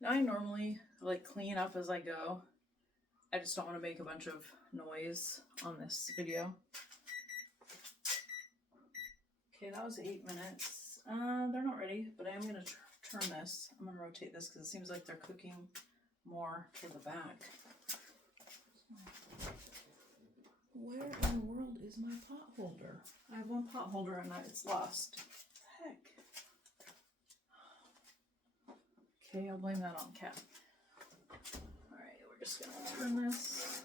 Now I normally like clean up as I go. I just don't want to make a bunch of noise on this video. Okay, that was 8 minutes. They're not ready, but I am going to turn this. I'm going to rotate this because it seems like they're cooking more to the back. Where in the world is my pot holder? I have one pot holder and it's lost. What the heck? Okay, I'll blame that on Cat. Alright, we're just going to turn this.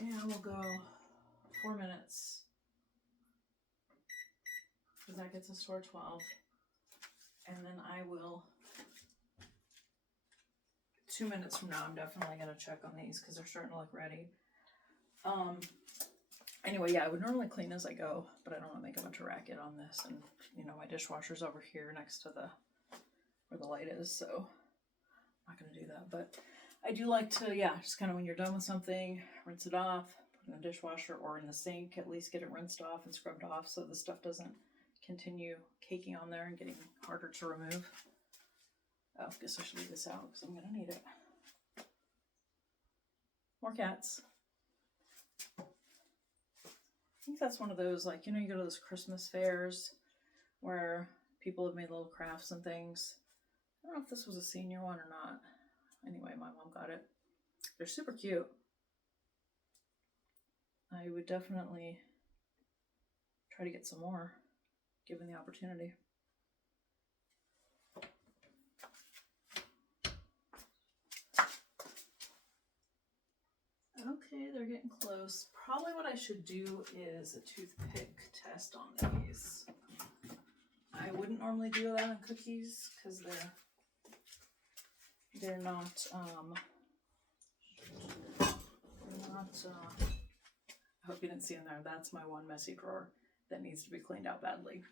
And we'll go 4 minutes. Because that gets us to our 12. And then I will, 2 minutes from now, I'm definitely going to check on these because they're starting to look ready. Anyway, yeah, I would normally clean as I go, but I don't want to make a bunch of racket on this. And, you know, my dishwasher's over here next to where the light is, so I'm not going to do that. But I do like to, yeah, just kind of when you're done with something, rinse it off, put it in the dishwasher or in the sink, at least get it rinsed off and scrubbed off so the stuff doesn't continue caking on there and getting harder to remove. Oh, I guess I should leave this out because I'm going to need it. More cats. I think that's one of those, like, you know, you go to those Christmas fairs where people have made little crafts and things. I don't know if this was a senior one or not. Anyway, my mom got it. They're super cute. I would definitely try to get some more, given the opportunity. Okay, they're getting close. Probably what I should do is a toothpick test on these. I wouldn't normally do that on cookies because they're not I hope you didn't see in there. That's my one messy drawer that needs to be cleaned out badly.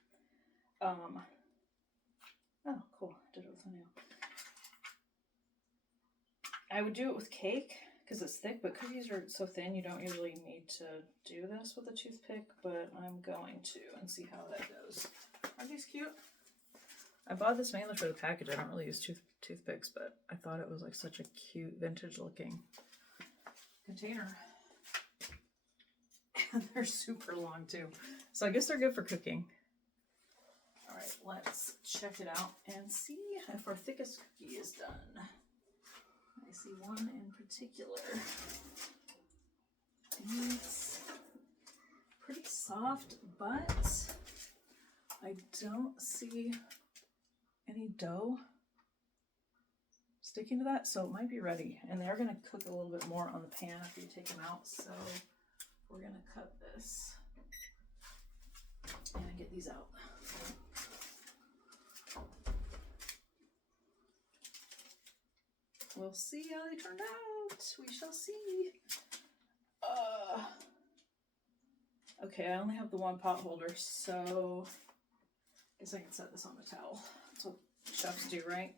Oh, cool. Did it with a nail. I would do it with cake because it's thick, but cookies are so thin you don't usually need to do this with a toothpick, but I'm going to and see how that goes. Aren't these cute? I bought this mainly for the package. I don't really use toothpicks, but I thought it was like such a cute vintage looking container. And they're super long too. So I guess they're good for cooking. All right, let's check it out and see if our thickest cookie is done. I see one in particular. It's pretty soft, but I don't see any dough sticking to that, so it might be ready. And they're gonna cook a little bit more on the pan after you take them out, so we're gonna cut this and get these out. We'll see how they turned out. We shall see. Okay, I only have the one pot holder, so I guess I can set this on the towel. That's what chefs do, right?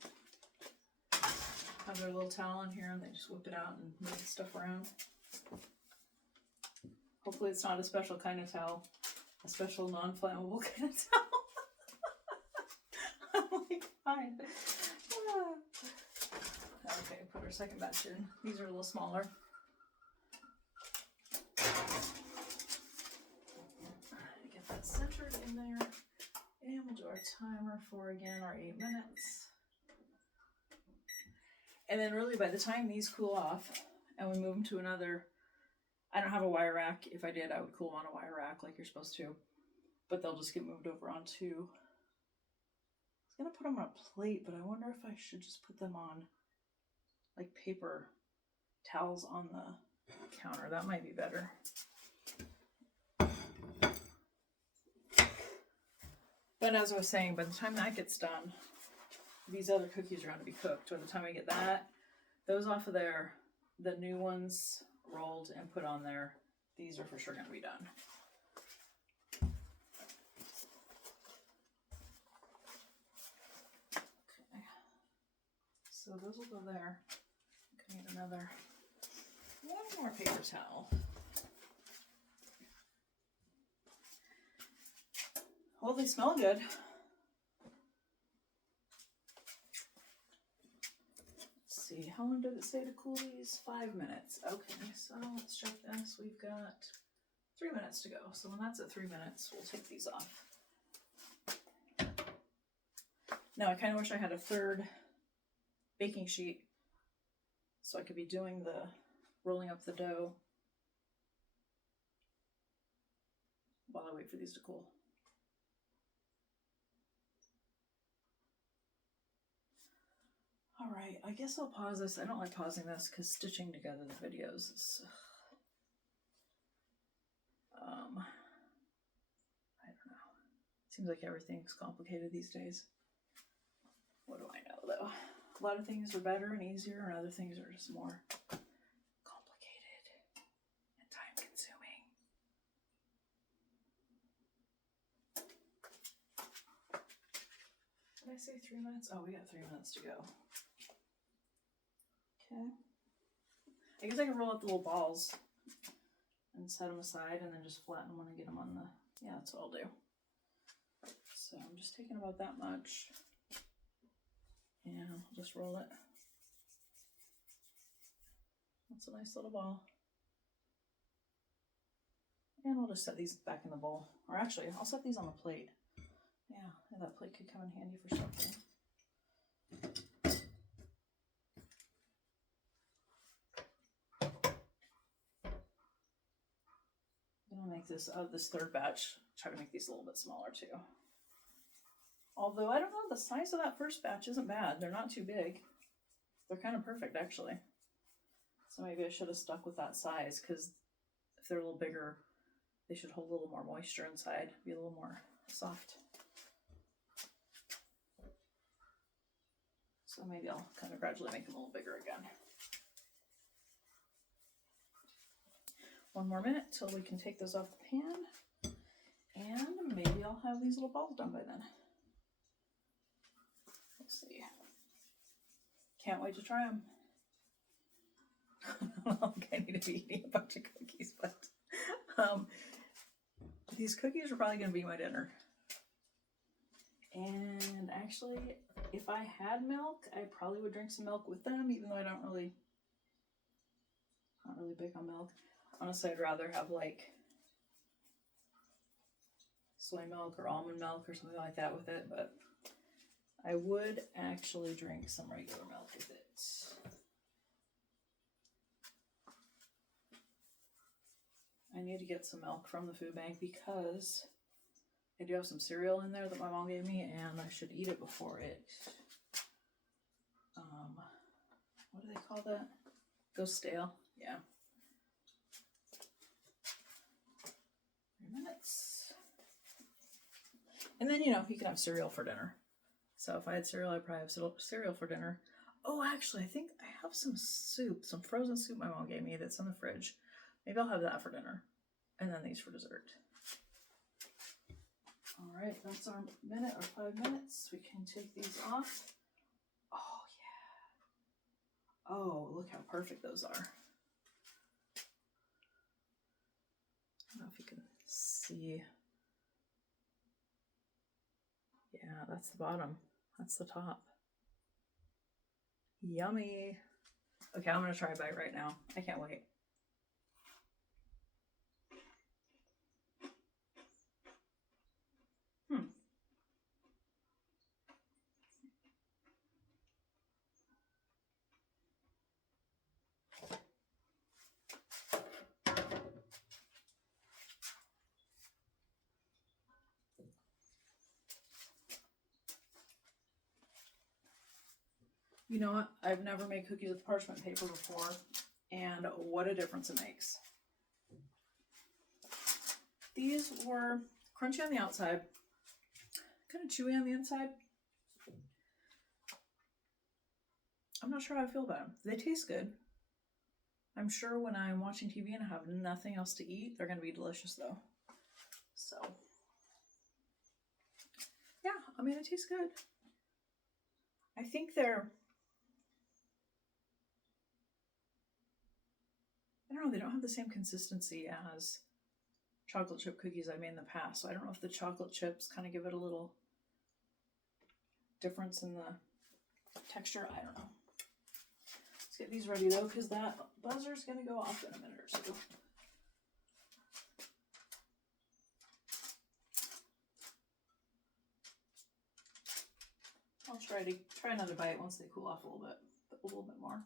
Have their little towel in here and they just whip it out and move the stuff around. Hopefully it's not a special kind of towel. A special non-flammable kind of towel. I'm like, fine. Okay, put our second batch in. These are a little smaller. Get that centered in there. And we'll do our timer for, again, our 8 minutes. And then really by the time these cool off and we move them to another, I don't have a wire rack. If I did, I would cool them on a wire rack like you're supposed to. But they'll just get moved over onto, I was going to put them on a plate, but I wonder if I should just put them on like paper towels on the counter. That might be better. But as I was saying, by the time that gets done, these other cookies are going to be cooked. By the time I get those off of there, the new ones rolled and put on there, these are for sure going to be done. Okay. So those will go there. I need one more paper towel. Well, they smell good. see, how long did it say to cool these? 5 minutes. Okay, so let's check this. We've got 3 minutes to go. So when that's at 3 minutes, we'll take these off. Now I kind of wish I had a third baking sheet so I could be doing the rolling up the dough while I wait for these to cool. All right, I guess I'll pause this. I don't like pausing this because stitching together the videos is, I don't know. Seems like everything's complicated these days. What do I know though? A lot of things are better and easier, and other things are just more complicated and time consuming. Did I say 3 minutes? Oh, we got 3 minutes to go. Okay. I guess I can roll out the little balls and set them aside and then just flatten them when I get them on the, yeah, that's what I'll do. So I'm just taking about that much and I'll just roll it. That's a nice little ball. And we'll just set these back in the bowl. Or actually, I'll set these on the plate. Yeah, that plate could come in handy for something. I'm gonna make this this third batch, try to make these a little bit smaller too. Although I don't know, the size of that first batch isn't bad. They're not too big. They're kind of perfect actually. So maybe I should have stuck with that size, because if they're a little bigger, they should hold a little more moisture inside, be a little more soft. So maybe I'll kind of gradually make them a little bigger again. 1 more minute till we can take those off the pan, and maybe I'll have these little balls done by then. Let's see. Can't wait to try them. I don't think I need to be eating a bunch of cookies, but these cookies are probably going to be my dinner. And actually, if I had milk, I probably would drink some milk with them, even though I not really big on milk. Honestly, I'd rather have like soy milk or almond milk or something like that with it, but I would actually drink some regular milk with it. I need to get some milk from the food bank because I do have some cereal in there that my mom gave me, and I should eat it before it, what do they call that? Goes stale. Yeah. 3 minutes. And then, you know, you can have cereal for dinner. So if I had cereal, I'd probably have cereal for dinner. Oh, actually, I think I have some soup, some frozen soup my mom gave me that's in the fridge. Maybe I'll have that for dinner. And then these for dessert. All right, that's our minute or 5 minutes. We can take these off. Oh, yeah. Oh, look how perfect those are. I don't know if you can see. Yeah, that's the bottom. That's the top. Yummy. Okay, I'm going to try a bite right now. I can't wait. You know what? I've never made cookies with parchment paper before, and what a difference it makes. These were crunchy on the outside, kind of chewy on the inside. I'm not sure how I feel about them. They taste good. I'm sure when I'm watching TV and I have nothing else to eat, they're going to be delicious though. So, yeah, I mean, it tastes good. I think they're, I don't know, they don't have the same consistency as chocolate chip cookies I made in the past. So I don't know if the chocolate chips kind of give it a little difference in the texture. I don't know. get these ready though, because that buzzer's gonna go off in a minute or two. I'll try another bite once they cool off a little bit more.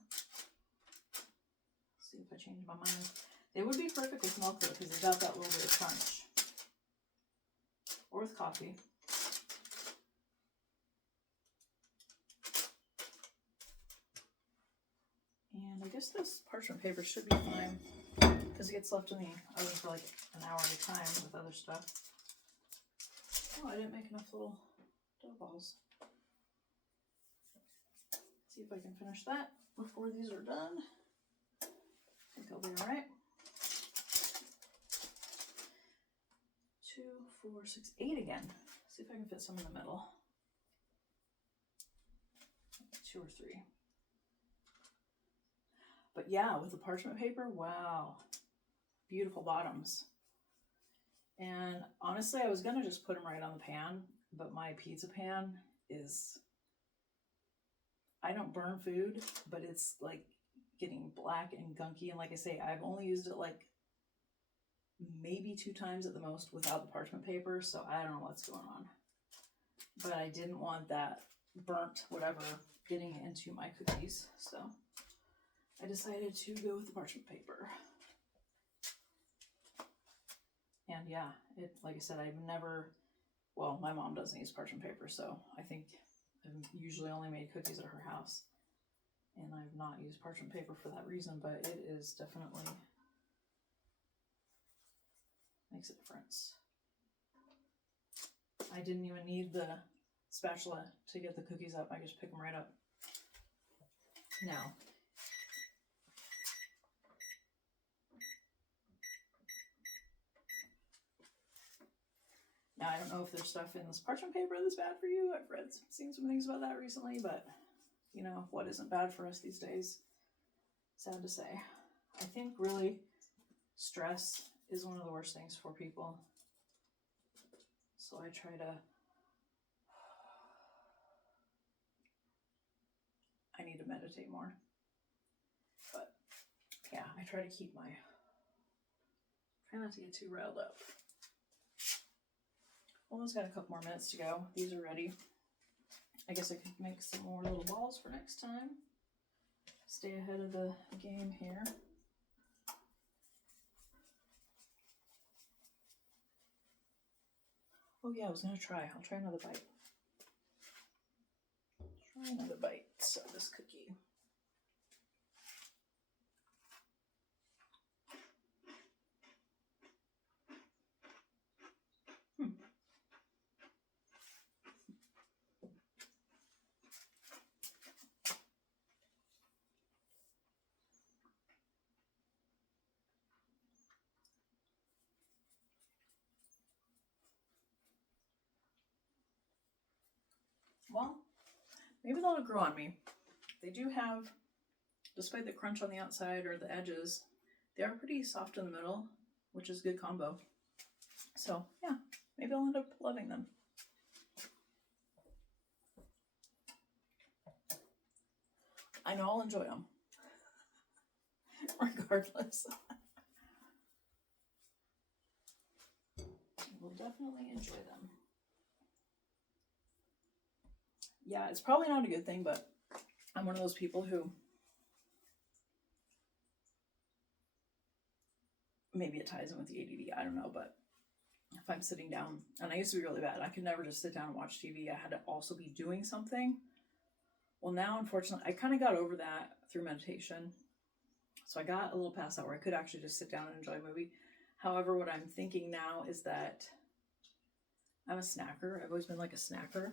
See if I change my mind. They would be perfect with milk though, because they got that little bit of crunch. Or with coffee. And I guess this parchment paper should be fine, because it gets left in the oven for like an hour at a time with other stuff. Oh, I didn't make enough little dough balls. See if I can finish that before these are done. I think I'll be alright. 2, 4, 6, 8 again. See if I can fit some in the middle. 2 or 3. But yeah, with the parchment paper, wow. Beautiful bottoms. And honestly, I was going to just put them right on the pan, but my pizza pan is, I don't burn food, but it's like getting black and gunky. And like I say, I've only used it like maybe 2 times at the most without the parchment paper, so I don't know what's going on. But I didn't want that burnt whatever getting into my cookies, so I decided to go with the parchment paper. And yeah, like I said, I've never, well, my mom doesn't use parchment paper, so I think I've usually only made cookies at her house. And I've not used parchment paper for that reason, but it is definitely makes a difference. I didn't even need the spatula to get the cookies up. I just pick them right up. Now I don't know if there's stuff in this parchment paper that's bad for you. I've seen some things about that recently, but you know, what isn't bad for us these days? Sad to say. I think really stress is one of the worst things for people. So I try to, I need to meditate more. But yeah, I try to keep try not to get too riled up. Almost got a couple more minutes to go. These are ready. I guess I could make some more little balls for next time. Stay ahead of the game here. Oh yeah, I was gonna try. I'll try another bite. Try another bite of this cookie. Well, maybe that'll grow on me. They do have, despite the crunch on the outside or the edges, they are pretty soft in the middle, which is a good combo. So yeah, maybe I'll end up loving them. I know I'll enjoy them, regardless. I will definitely enjoy them. Yeah, it's probably not a good thing, but I'm one of those people who, maybe it ties in with the ADD, I don't know, but if I'm sitting down, and I used to be really bad, I could never just sit down and watch TV. I had to also be doing something. Well, now, unfortunately, I kind of got over that through meditation. So I got a little past that where I could actually just sit down and enjoy a movie. However, what I'm thinking now is that I'm a snacker. I've always been like a snacker.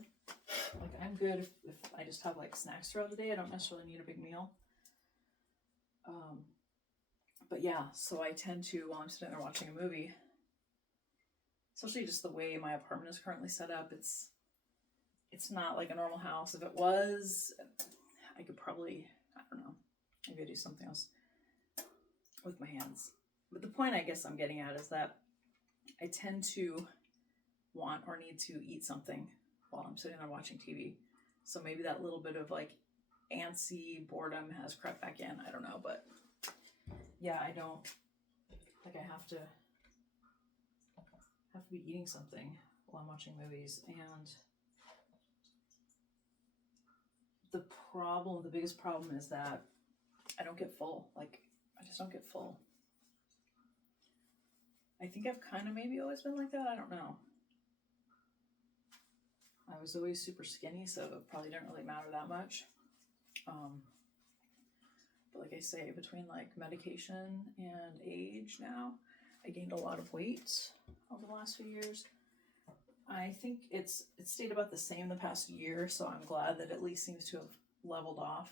Like, I'm good if I just have like snacks throughout the day. I don't necessarily need a big meal. But yeah, so I tend to, while I'm sitting there watching a movie, especially just the way my apartment is currently set up, it's not like a normal house. If it was, I could probably, I don't know, maybe I'd do something else with my hands. But the point I guess I'm getting at is that I tend to want or need to eat something while I'm sitting there watching TV. So maybe that little bit of like antsy boredom has crept back in. I don't know, but yeah, I don't, like, I have to be eating something while I'm watching movies. And the biggest problem is that I don't get full. Like, I just don't get full. I think I've kind of maybe always been like that. I don't know. I was always super skinny, so it probably didn't really matter that much. But like I say, between like medication and age now, I gained a lot of weight over the last few years. I think it's stayed about the same the past year, so I'm glad that it at least seems to have leveled off,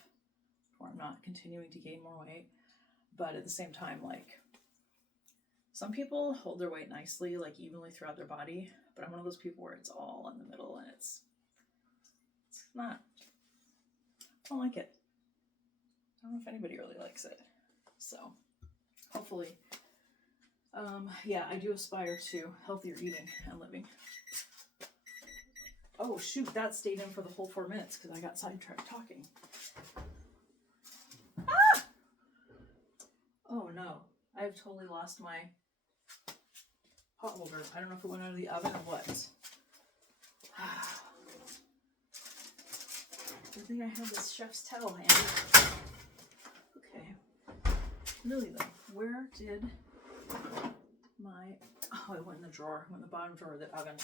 or I'm not continuing to gain more weight. But at the same time, like, some people hold their weight nicely, like evenly throughout their body, but I'm one of those people where it's all in the middle, and it's not, I don't like it. I don't know if anybody really likes it. So hopefully, yeah, I do aspire to healthier eating and living. Oh shoot, that stayed in for the whole 4 minutes because I got sidetracked talking. Ah! Oh no, I've totally lost my pot holder. I don't know if it went out of the oven or what. Good thing I have this chef's towel handy. Okay. Really though, where did my... Oh, it went in the drawer. It went in the bottom drawer of the oven.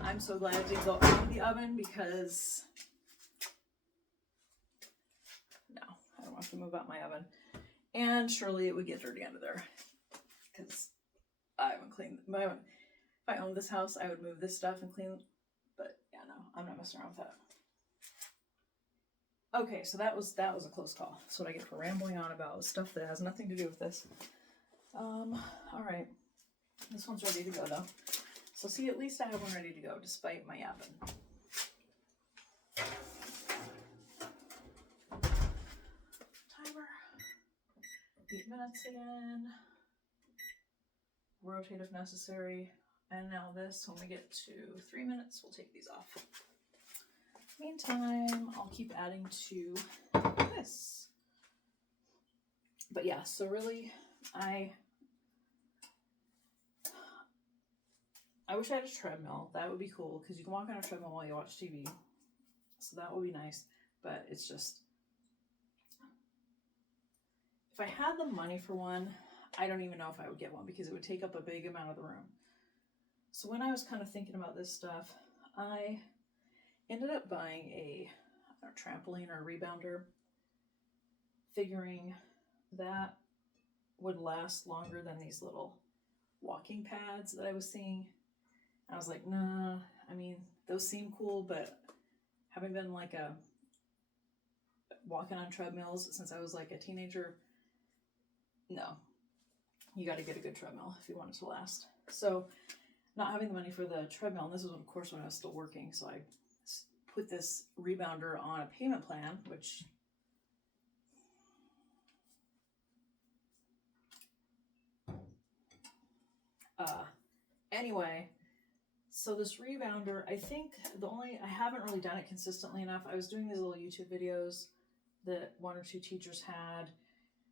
I'm so glad I didn't go out of the oven because... No, I don't have to move out my oven. And surely it would get dirty under there. Because I haven't cleaned my oven. If I owned this house, I would move this stuff and clean. But yeah, no, I'm not messing around with that. Okay, so that was a close call. That's what I get for rambling on about stuff that has nothing to do with this. All right. This one's ready to go though. So see, at least I have one ready to go despite my yapping. Timer. 8 minutes again. Rotate if necessary. And now this, when we get to 3 minutes, we'll take these off. Meantime, I'll keep adding to this. But yeah, so really, I wish I had a treadmill. That would be cool because you can walk on a treadmill while you watch TV. So that would be nice. But it's just, if I had the money for one, I don't even know if I would get one because it would take up a big amount of the room. So when I was kind of thinking about this stuff, I ended up buying a trampoline or a rebounder, figuring that would last longer than these little walking pads that I was seeing. I was like, nah, I mean, those seem cool, but having been like walking on treadmills since I was like a teenager, no, you got to get a good treadmill if you want it to last. So not having the money for the treadmill, and this was of course when I was still working, so I put this rebounder on a payment plan, which anyway, so this rebounder, I think I haven't really done it consistently enough. I was doing these little YouTube videos that 1 or 2 teachers had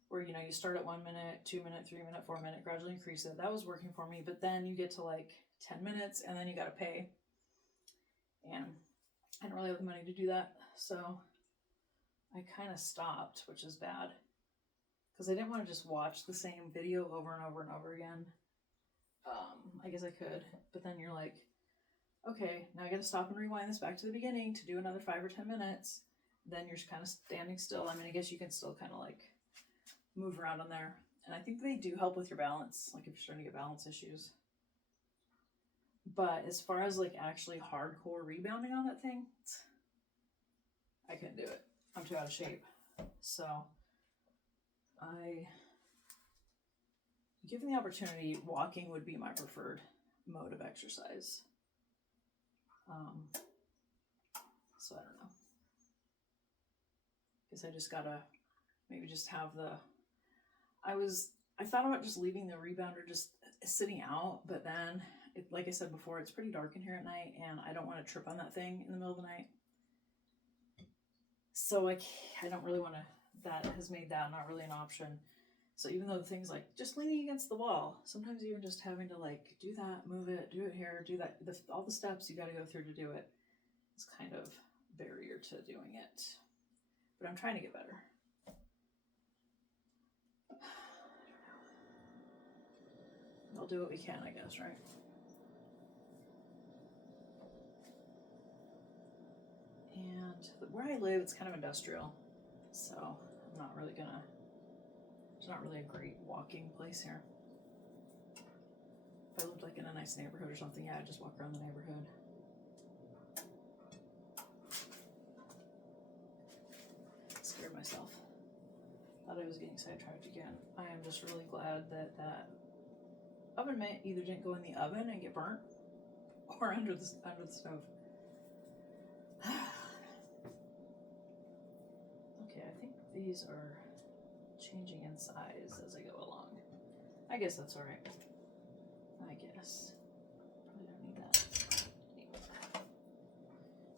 where, you know, you start at 1 minute, 2 minute, 3 minute, 4 minute, gradually increase it. That was working for me, but then you get to like 10 minutes and then you got to pay. And I didn't really have the money to do that. So I kind of stopped, which is bad because I didn't want to just watch the same video over and over and over again. I guess I could, but then you're like, okay, now I got to stop and rewind this back to the beginning to do another 5 or 10 minutes. Then you're kind of standing still. I mean, I guess you can still kind of like move around on there. And I think they do help with your balance, like if you're starting to get balance issues. But as far as like actually hardcore rebounding on that thing, I couldn't do it. I'm too out of shape. So given the opportunity, walking would be my preferred mode of exercise. So I don't know. Guess I just gotta maybe just have I thought about just leaving the rebounder just sitting out, but then, like I said before, it's pretty dark in here at night, and I don't want to trip on that thing in the middle of the night. So I don't really want to, that has made that not really an option. So even though things like just leaning against the wall, sometimes even just having to like do that, move it, do it here, do that, all the steps you got to go through to do it, it's kind of barrier to doing it. But I'm trying to get better. We'll do what we can, I guess, right? And where I live, it's kind of industrial, so I'm not really gonna, it's not really a great walking place here. If I lived like in a nice neighborhood or something, yeah, I'd just walk around the neighborhood. Scared myself. Thought I was getting sidetracked again. I am just really glad that that oven mitt either didn't go in the oven and get burnt, or under the stove. Okay, I think these are changing in size as I go along. I guess that's all right. I guess. Probably don't need that anymore.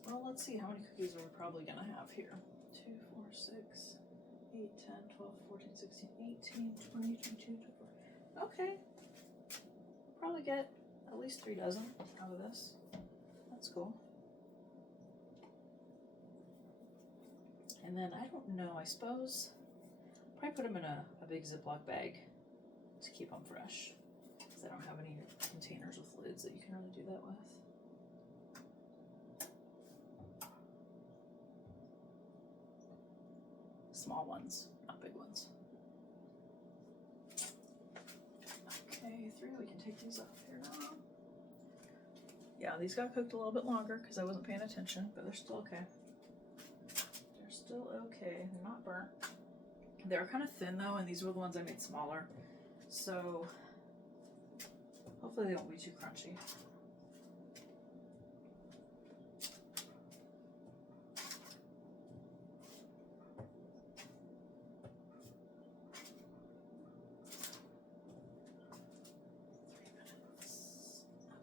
Well, let's see how many cookies we're probably gonna have here. 2, 4, 6, 8, 10, 12, 14, 16, 18, 20, 22, 24. Okay. Probably get at least 3 dozen out of this. That's cool. And then I don't know, I suppose probably put them in a big Ziploc bag to keep them fresh, because I don't have any containers with lids that you can really do that with. Small ones, not big ones. Okay, 3, we can take these off here now. Yeah, these got cooked a little bit longer because I wasn't paying attention, but they're still okay. They're still okay, they're not burnt. They're kind of thin though, and these were the ones I made smaller. So hopefully they won't be too crunchy.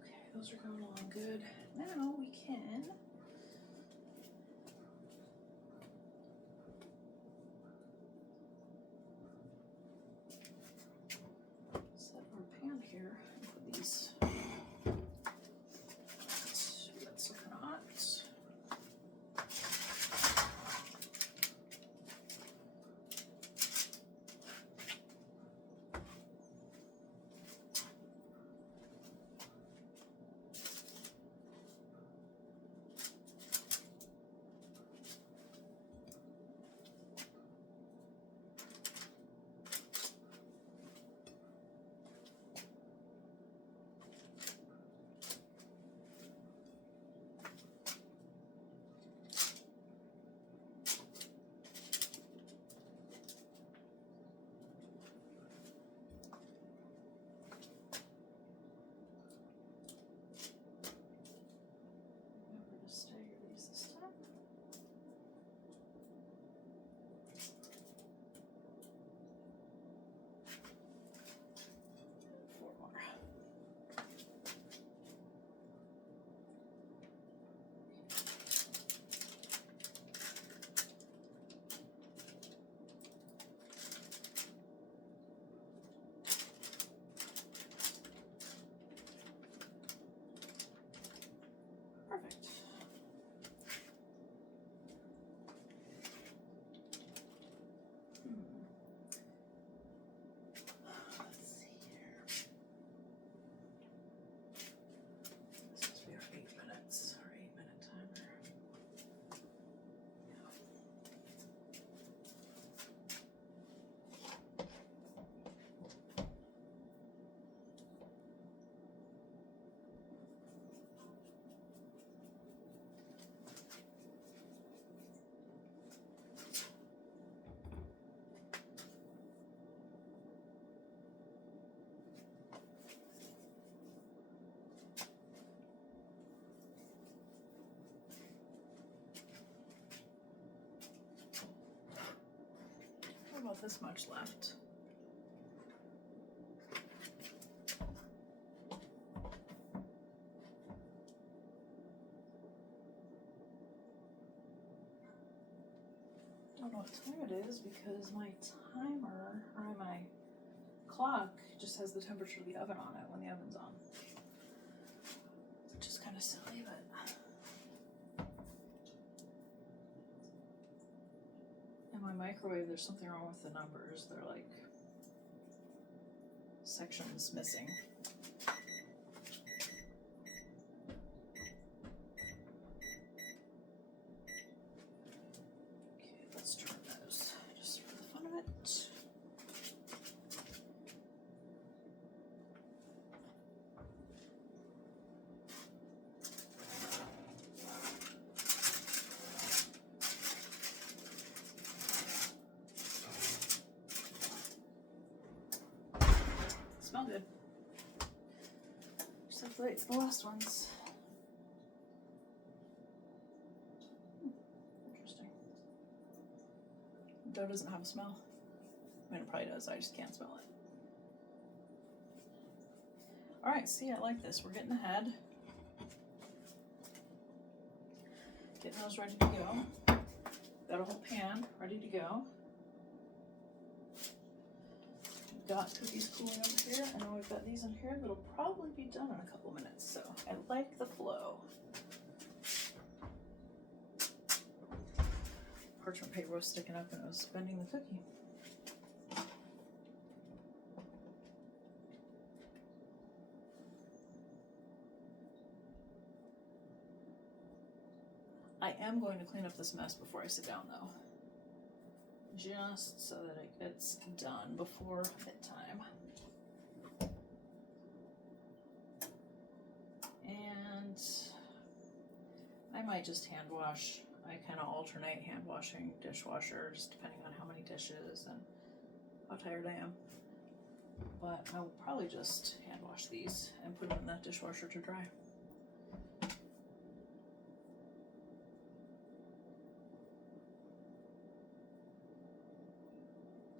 Okay, those are going along good. Now we can set our pan here and put these. That's looking hot. Perfect. Let's see here. This must be our 8 minutes, our 8-minute timer. About this much left. I don't know what time it is because my timer, or my clock, just has the temperature of the oven on it when the oven's on. Which is kind of silly, but. In my microwave, there's something wrong with the numbers. They're like sections missing. Okay, let's turn those just for the fun of it. Smell good. Just have to wait for the last ones. Interesting. Dough doesn't have a smell. I mean, it probably does. I just can't smell it. All right, see, I like this. We're getting ahead. Getting those ready to go. Got a whole pan ready to go. Got cookies cooling over here, and then we've got these in here that'll probably be done in a couple minutes, so I like the flow. Parchment paper was sticking up and it was bending the cookie. I am going to clean up this mess before I sit down though. Just so that it gets done before bedtime. And I might just hand wash. I kind of alternate hand washing, dishwasher, just depending on how many dishes and how tired I am. But I will probably just hand wash these and put them in that dishwasher to dry.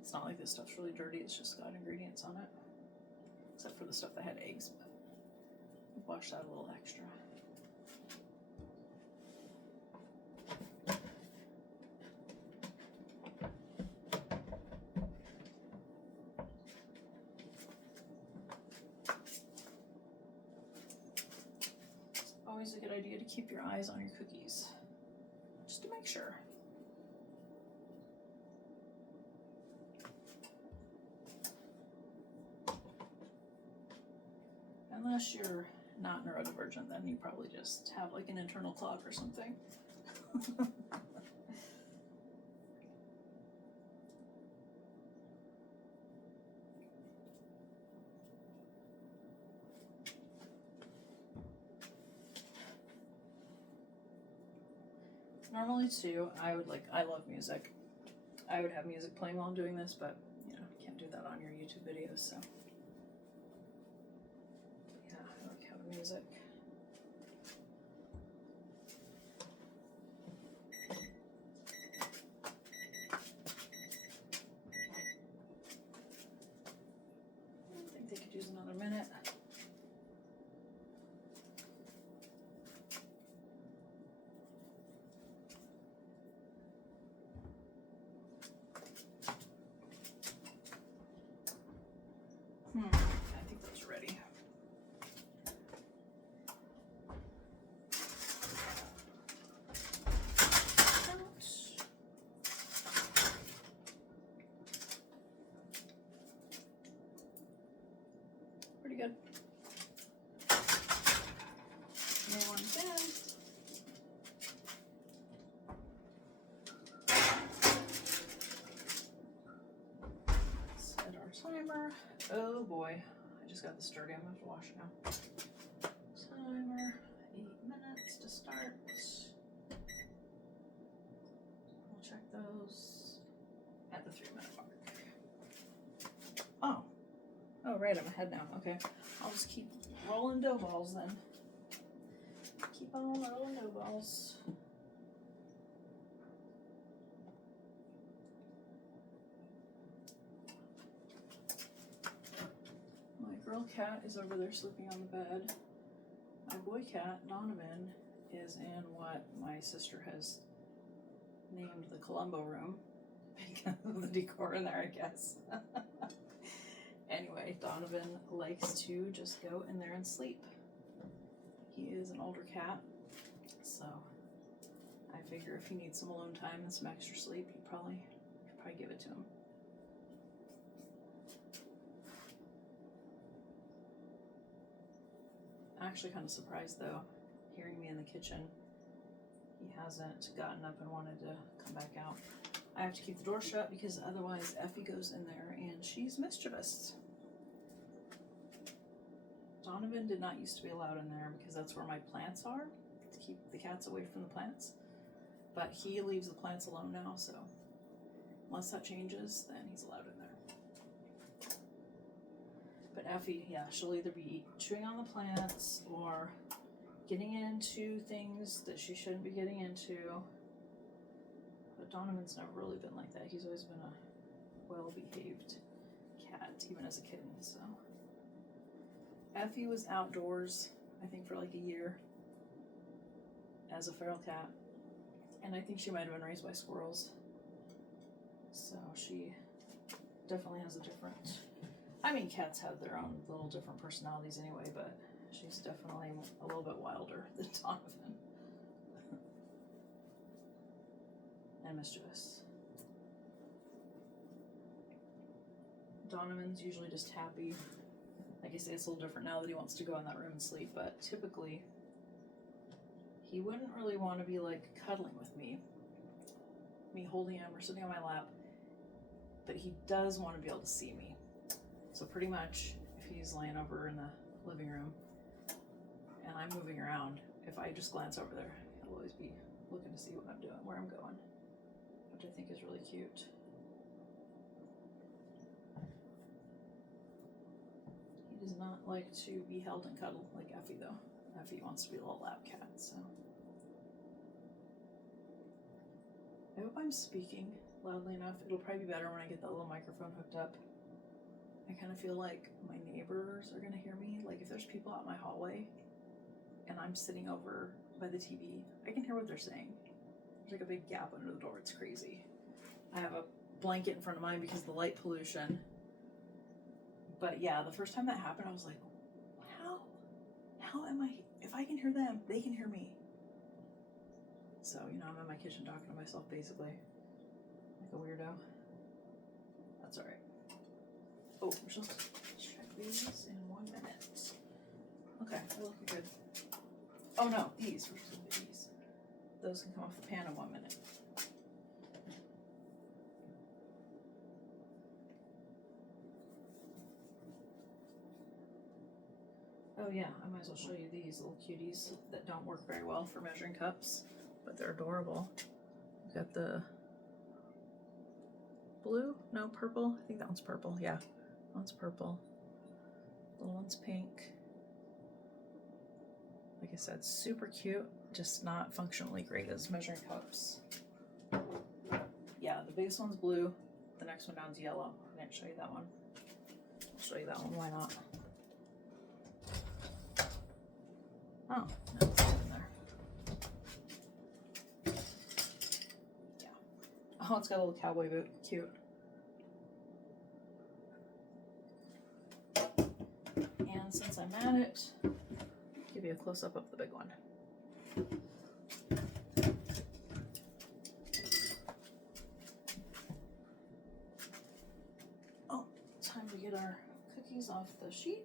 It's not like this stuff's really dirty, it's just got ingredients on it. Except for the stuff that had eggs, but I'll wash that a little extra. It's always a good idea to keep your eyes on your cookies, just to make sure. Unless you're not neurodivergent, then you probably just have like an internal clock or something. Normally too, I love music. I would have music playing while I'm doing this, but you know, can't do that on your YouTube videos, so. Yeah, I like having music. I think they could use another minute. I think those are ready. Pretty good. No one's in. Set our timer. Oh boy, I just got this dirty. I'm gonna have to wash it now. Timer, 8 minutes to start. We'll check those at the 3-minute mark. Oh, right, I'm ahead now. Okay, I'll just keep rolling dough balls then. Keep on rolling dough balls. My girl cat is over there sleeping on the bed. My boy cat, Donovan, is in what my sister has named the Columbo room. because of the decor in there, I guess. Anyway, Donovan likes to just go in there and sleep. He is an older cat, so I figure if he needs some alone time and some extra sleep, you probably give it to him. I'm actually kind of surprised though, hearing me in the kitchen. He hasn't gotten up and wanted to come back out. I have to keep the door shut because otherwise Effie goes in there and she's mischievous. Donovan did not used to be allowed in there because that's where my plants are, to keep the cats away from the plants. But he leaves the plants alone now, so unless that changes, then he's allowed in there. But Effie, yeah, she'll either be chewing on the plants or getting into things that she shouldn't be getting into. But Donovan's never really been like that. He's always been a well-behaved cat, even as a kitten, so. Effie was outdoors, I think, for like a year as a feral cat. And I think she might have been raised by squirrels. So she definitely has a different, I mean, cats have their own little different personalities anyway, but she's definitely a little bit wilder than Donovan. And mischievous. Donovan's usually just happy. Like I say, it's a little different now that he wants to go in that room and sleep, but typically he wouldn't really want to be like cuddling with me holding him or sitting on my lap, but he does want to be able to see me. So pretty much if he's laying over in the living room and I'm moving around, if I just glance over there, he'll always be looking to see what I'm doing, where I'm going, which I think is really cute. He does not like to be held and cuddled like Effie though. Effie wants to be a little lap cat, so. I hope I'm speaking loudly enough. It'll probably be better when I get that little microphone hooked up. I kind of feel like my neighbors are gonna hear me. Like if there's people out in my hallway and I'm sitting over by the TV, I can hear what they're saying. There's like a big gap under the door. It's crazy. I have a blanket in front of mine because of the light pollution. But yeah, the first time that happened, I was like, how am I, if I can hear them, they can hear me. So, you know, I'm in my kitchen talking to myself basically, like a weirdo. That's all right. Oh, we're supposed to check these in 1 minute. Okay, they're looking good. Oh no, these, we're supposed to do these. Those can come off the pan in 1 minute. Oh yeah, I might as well show you these little cuties that don't work very well for measuring cups, but they're adorable. We've got the blue, no, purple. I think that one's purple, yeah. That one's purple. The little one's pink. Like I said, super cute, just not functionally great as measuring cups. Yeah, the biggest one's blue. The next one down's yellow. I didn't show you that one. I'll show you that one, why not? Oh, no, it's not in there. Yeah. Oh, it's got a little cowboy boot. Cute. And since I'm at it, I'll give you a close-up of the big one. Oh, time to get our cookies off the sheet.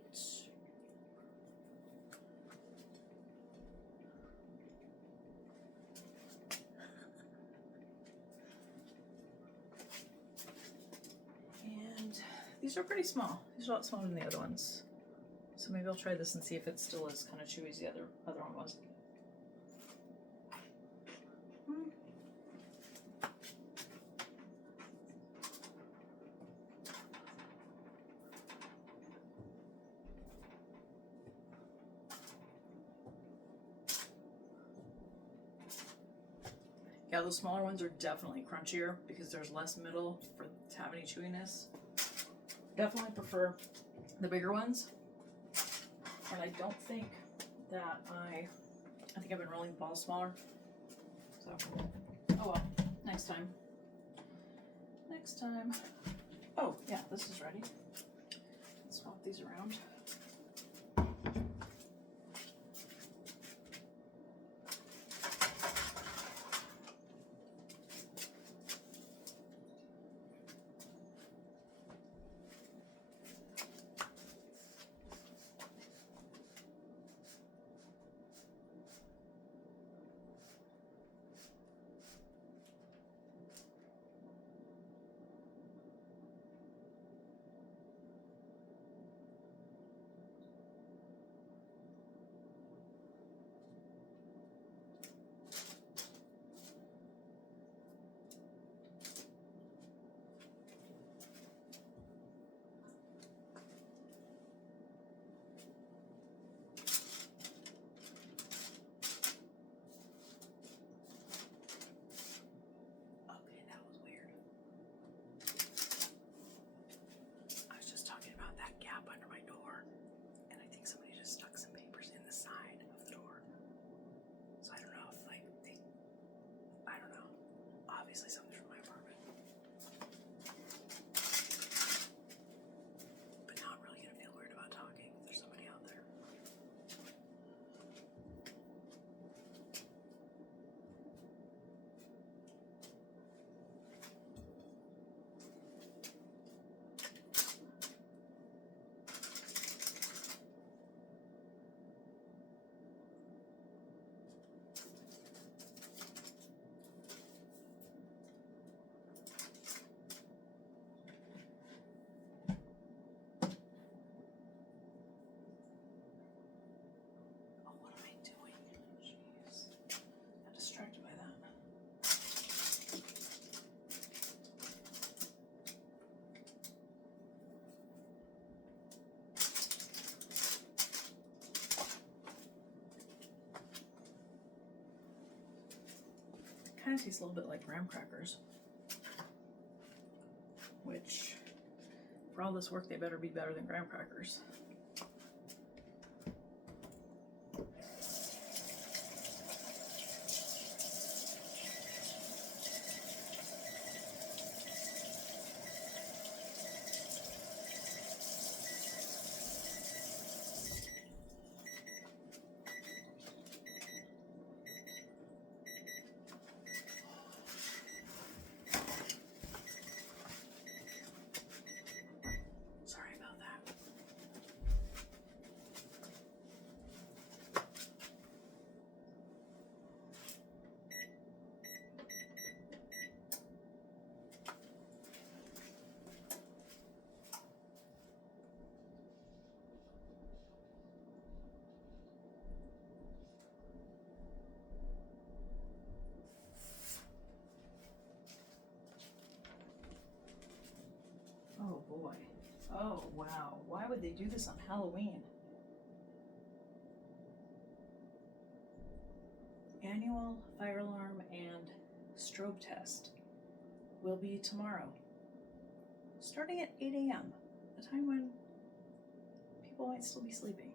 These are pretty small. These are a lot smaller than the other ones. So maybe I'll try this and see if it's still as kind of chewy as the other one was. Yeah, those smaller ones are definitely crunchier because there's less middle for to have any chewiness. Definitely prefer the bigger ones. And I don't think that I think I've been rolling the balls smaller. So, oh well, next time. next time. Oh, yeah, this is ready. Let's swap these around. Kind of tastes a little bit like graham crackers, which for all this work they better be better than graham crackers. Oh boy. Oh wow. Why would they do this on Halloween? Annual fire alarm and strobe test will be tomorrow, starting at 8 a.m., a time when people might still be sleeping.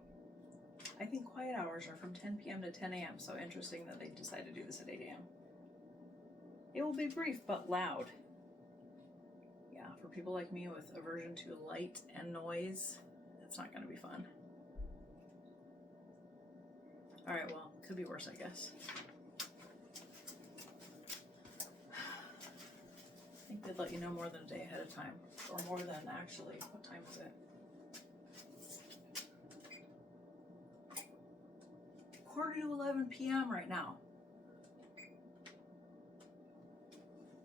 I think quiet hours are from 10 p.m. to 10 a.m., so interesting that they decided to do this at 8 a.m. It will be brief but loud. Yeah, for people like me with aversion to light and noise, it's not going to be fun. Alright, well, could be worse, I guess. I think they'd let you know more than a day ahead of time, or more than actually, what time is it? 10:45 p.m. right now.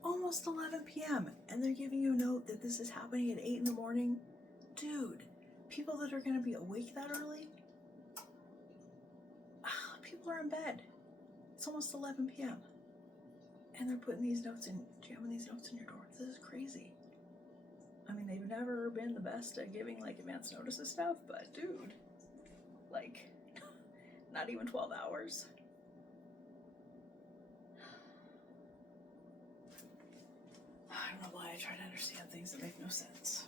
Almost 11 p.m. and they're giving you a note that this is happening at 8 in the morning. Dude, people that are going to be awake that early? People are in bed. It's almost 11 p.m. and they're putting these notes in, jamming these notes in your door. This is crazy. I mean, they've never been the best at giving like advance notice and stuff, but dude, like, not even 12 hours. I don't know why I try to understand things that make no sense.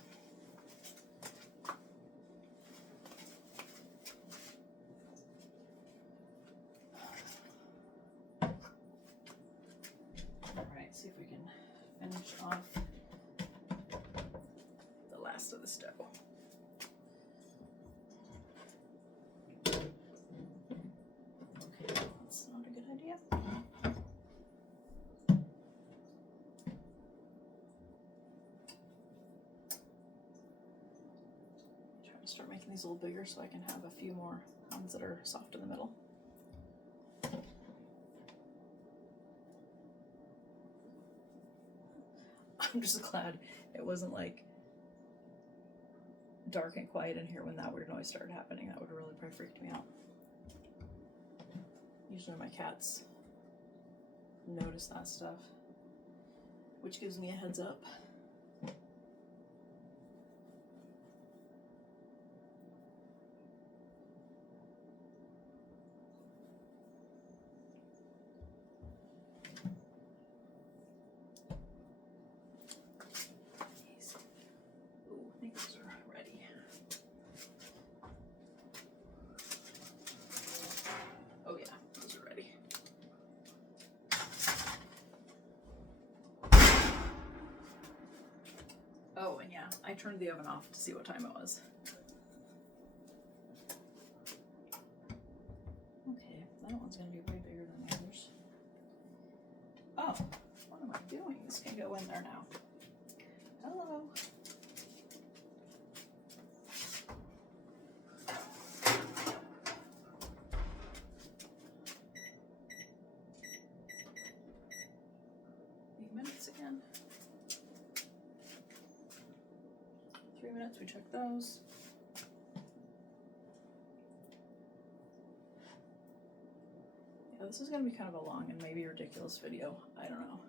Alright, see if we can finish off fast to the stove. Okay, that's not a good idea. Try to start making these a little bigger so I can have a few more ones that are soft in the middle. I'm just glad it wasn't like dark and quiet in here when that weird noise started happening. That would have really probably freaked me out. Usually my cats notice that stuff, which gives me a heads up. Ooh, I think those are ready. Oh yeah, those are ready. Oh, and yeah, I turned the oven off to see what time it was. Okay, that one's gonna be way bigger than the others. Oh, what am I doing? This can go in there now. Hello. Again. 3 minutes, we check those. Yeah, this is going to be kind of a long and maybe ridiculous video. I don't know.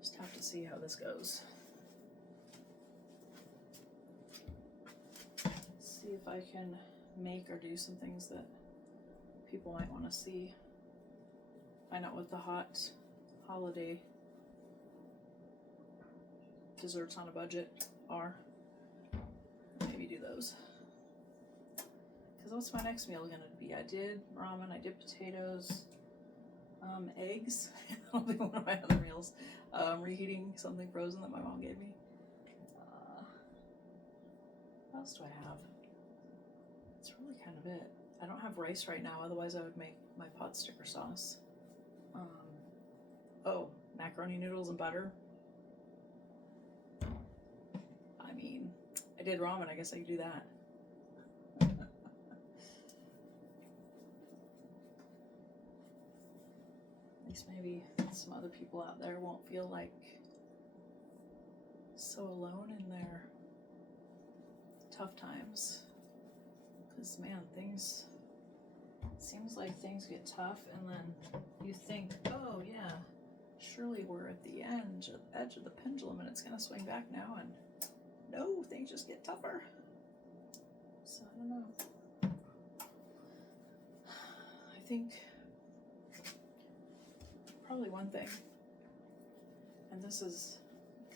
Just have to see how this goes. See if I can make or do some things that people might want to see. Find out what the hot holiday desserts on a budget are. Maybe do those. Because what's my next meal gonna be? I did ramen, I did potatoes, eggs. That'll be one of my other meals. Reheating something frozen that my mom gave me. What else do I have? That's really kind of it. I don't have rice right now, otherwise I would make my pot sticker sauce. Oh, macaroni noodles and butter. I mean, I did ramen, I guess I could do that. At least maybe some other people out there won't feel like so alone in their tough times. Because man, seems like things get tough and then you think, oh yeah, surely we're at the edge of the pendulum and it's gonna swing back now, and no, things just get tougher. So I don't know. I think probably one thing, and this has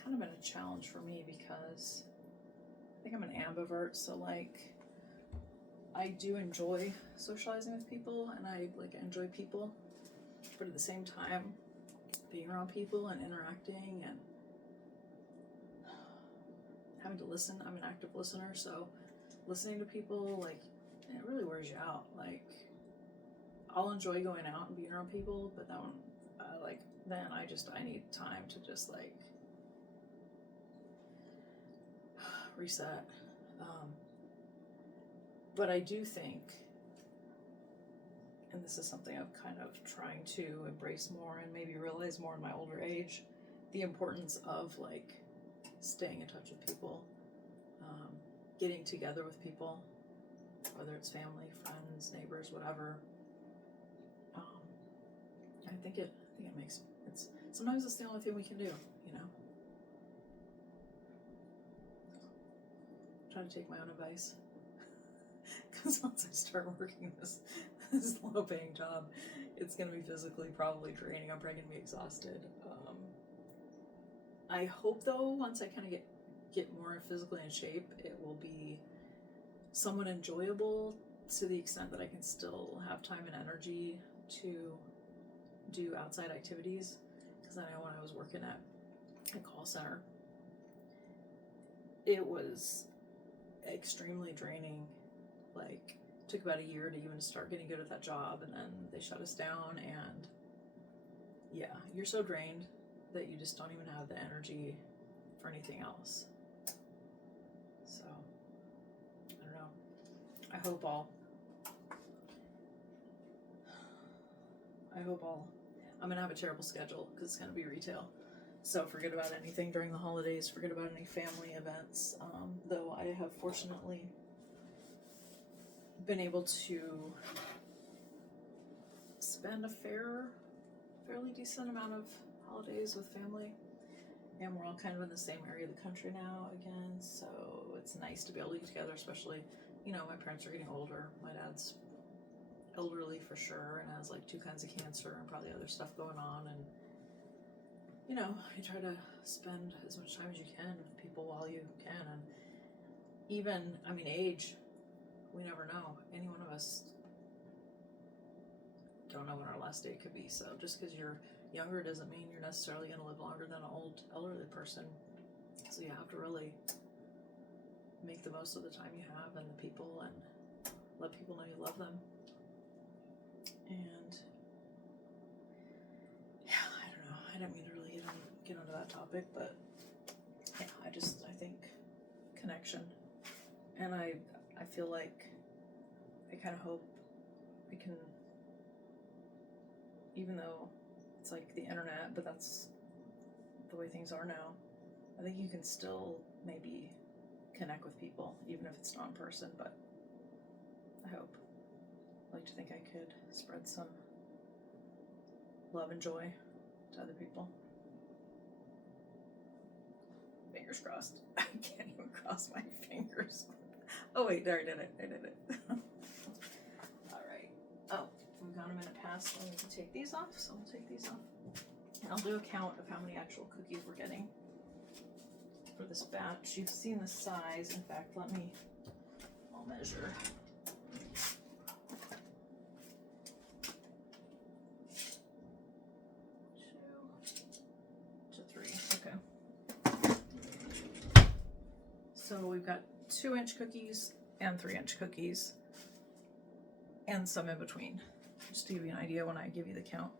kind of been a challenge for me because I think I'm an ambivert, so like I do enjoy socializing with people and I like enjoy people, but at the same time being around people and interacting and having to listen. I'm an active listener, so listening to people, like, it really wears you out. Like, I'll enjoy going out and being around people, but that one, then I need time to just, like, reset. But I do think, and this is something I'm kind of trying to embrace more and maybe realize more in my older age, the importance of, like, staying in touch with people, getting together with people, whether it's family, friends, neighbors, whatever. I think it makes sometimes it's the only thing we can do, you know. Try to take my own advice, because once I start working this low-paying job, it's gonna be physically probably draining. I'm probably gonna be exhausted. I hope though, once I kind of get more physically in shape, it will be somewhat enjoyable to the extent that I can still have time and energy to do outside activities. Because I know when I was working at a call center, it was extremely draining. Like, took about a year to even start getting good at that job, and then they shut us down, and yeah, you're so drained that you just don't even have the energy for anything else. So, I don't know. I'm gonna have a terrible schedule because it's gonna be retail. So forget about anything during the holidays, forget about any family events. Though I have fortunately been able to spend a fairly decent amount of holidays with family. And we're all kind of in the same area of the country now again, so it's nice to be able to get together, especially, you know, my parents are getting older. My dad's elderly for sure and has like 2 kinds of cancer and probably other stuff going on, and you know, you try to spend as much time as you can with people while you can. And even, I mean, age, we never know. Any one of us don't know when our last day could be, so just because you're younger doesn't mean you're necessarily going to live longer than an old elderly person. So you have to really make the most of the time you have and the people, and let people know you love them. And yeah, I don't know, I didn't mean to really get onto that topic, but yeah, I think connection, and I feel like I kind of hope we can, even though it's like the internet, but that's the way things are now, I think you can still maybe connect with people, even if it's not in person. But I hope. I like to think I could spread some love and joy to other people. Fingers crossed. I can't even cross my fingers. Oh wait, there, I did it. Alright. Oh, we've gone a minute past, so we can take these off, so we'll take these off. And I'll do a count of how many actual cookies we're getting for this batch. You've seen the size. In fact, I'll measure. 2 to 3. Okay. So we've got 2-inch cookies and 3-inch cookies, and some in between, just to give you an idea when I give you the count.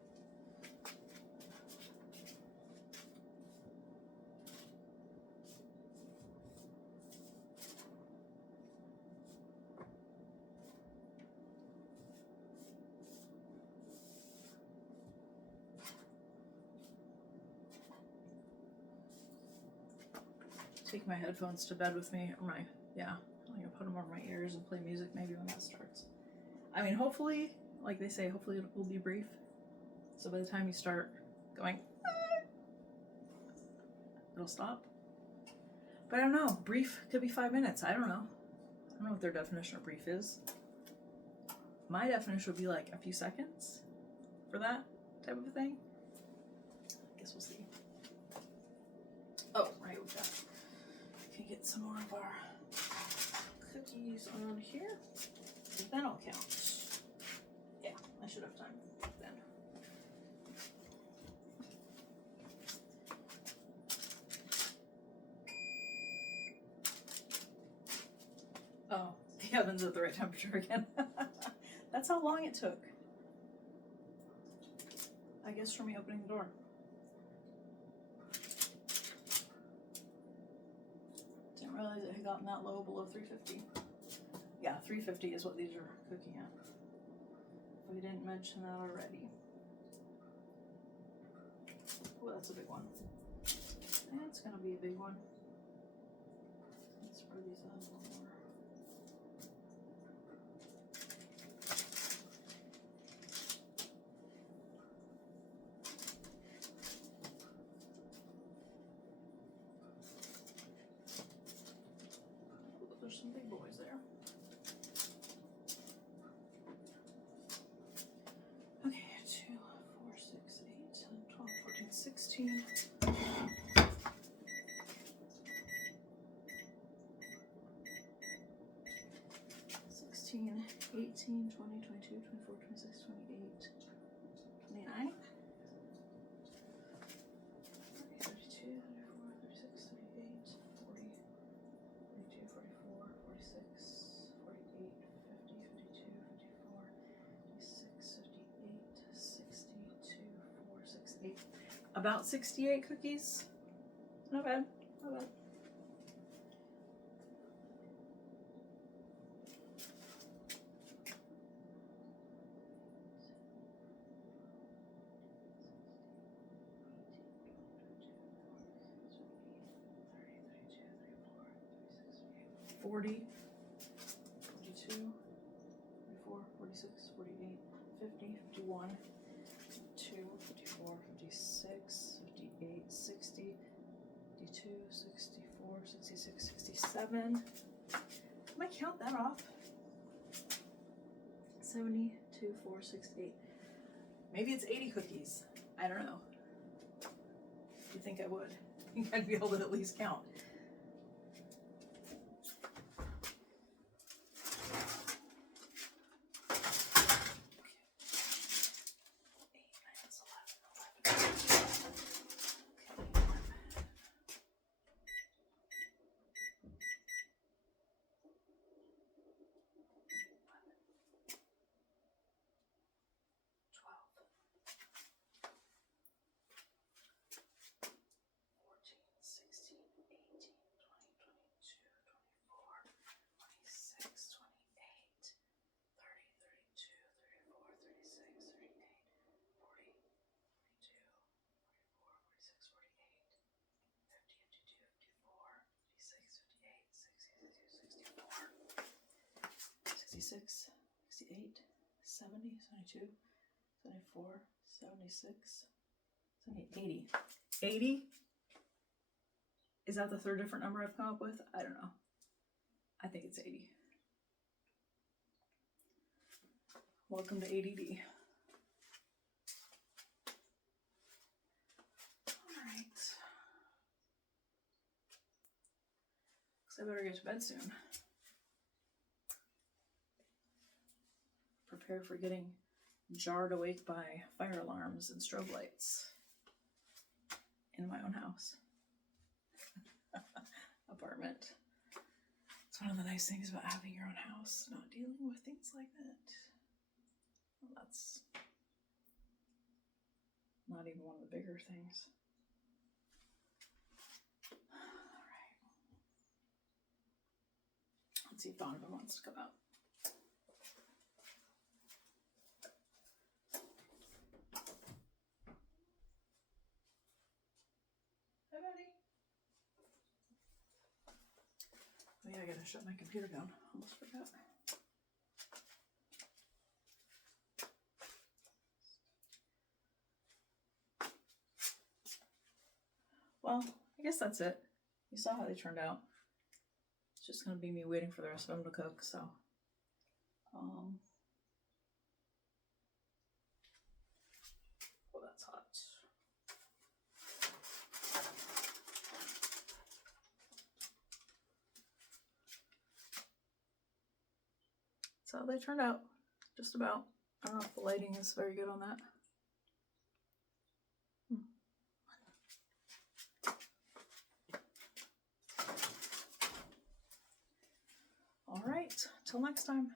Take my headphones to bed with me, or I'm gonna put them over my ears and play music maybe when that starts. I mean, hopefully, like they say, hopefully it will be brief. So by the time you start going, it'll stop. But I don't know, brief could be 5 minutes. I don't know what their definition of brief is. My definition would be like a few seconds for that type of a thing. I guess we'll see. Oh, right, we've got, can get some more of our cookies on here. Then I'll count. Yeah, I should have time then. Oh, the oven's at the right temperature again. That's how long it took. I guess for me opening the door. Didn't realize it had gotten that low below 350. Yeah, 350 is what these are cooking at. If we didn't mention that already. Oh, that's a big one. It's gonna be a big one. Let's spread these out a little more. Oh, there's some big boys there. Okay, 2, 4, 6, 8, 10, 12, 14, 16. 18, 20, 22, 24, 26, 28, 29, 30, 32, 34, 36, 38, 40, about 68 cookies. Not bad, not bad. $40, $42, $44, $46, $48, $50, $51, $52, $54, $56, $58, $60, $52, $64, $66, $67. Can I count that off? 70, 2, 4, 6, 8. Maybe it's 80 cookies. I don't know. Do you think I would? I think I'd be able to at least count. 66, 68, 70, 72, 74, 76, 78, 80. 80? Is that the third different number I've come up with? I don't know. I think it's 80. Welcome to ADD. Alright. So I better get to bed soon. Prepare for getting jarred awake by fire alarms and strobe lights in my own house. Apartment. It's one of the nice things about having your own house, not dealing with things like that. Well, that's not even one of the bigger things. All right. Let's see if Donovan wants to come out. Oh yeah, I gotta shut my computer down. Almost forgot. Well, I guess that's it. You saw how they turned out. It's just gonna be me waiting for the rest of them to cook, so. Oh, that's hot. That's how they turned out. Just about. I don't know if the lighting is very good on that. All right, till next time.